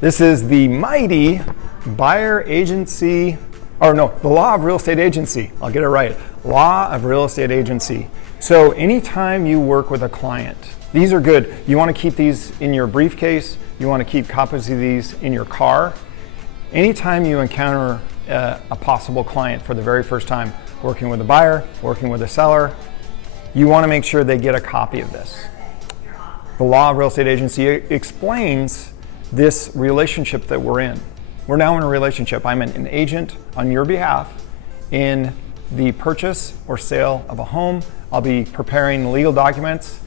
This is the mighty buyer agency, or no, the law of real estate agency. I'll get it right. Law of real estate agency. So anytime you work with a client, these are good. You want to keep these in your briefcase. You want to keep copies of these in your car. Anytime you encounter a possible client for the very first time, working with a buyer, working with a seller, you want to make sure they get a copy of this. The law of real estate agency explains this relationship that we're in. We're now in a relationship. I'm an agent on your behalf in the purchase or sale of a home. I'll be preparing legal documents,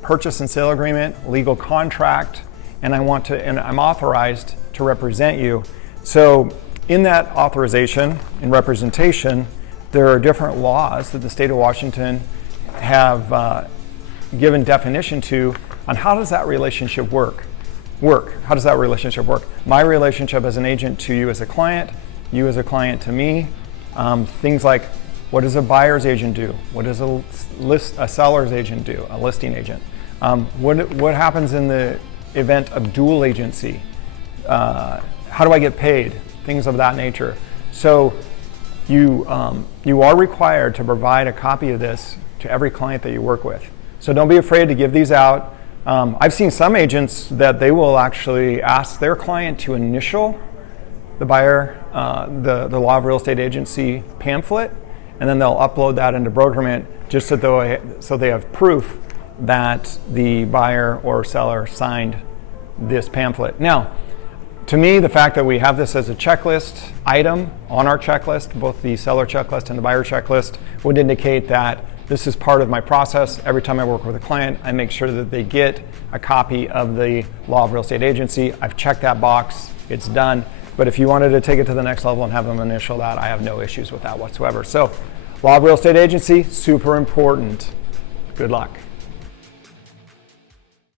purchase and sale agreement, legal contract, and I'm authorized to represent you. So in that authorization and representation, there are different laws that the state of Washington have given definition to on how does that relationship work. How does that relationship work? My relationship as an agent to you as a client, you as a client to me. Things like, what does a buyer's agent do? What does a seller's agent do? A listing agent. What happens in the event of dual agency? How do I get paid? Things of that nature. So you are required to provide a copy of this to every client that you work with. So don't be afraid to give these out. I've seen some agents that they will actually ask their client to initial the buyer, the law of real estate agency pamphlet, and then they'll upload that into Brokerment just so they have proof that the buyer or seller signed this pamphlet. Now, to me, the fact that we have this as a checklist item on our checklist, both the seller checklist and the buyer checklist, would indicate that this is part of my process. Every time I work with a client, I make sure that they get a copy of the law of real estate agency. I've checked that box, it's done. But if you wanted to take it to the next level and have them initial that, I have no issues with that whatsoever. So, law of real estate agency, super important. Good luck.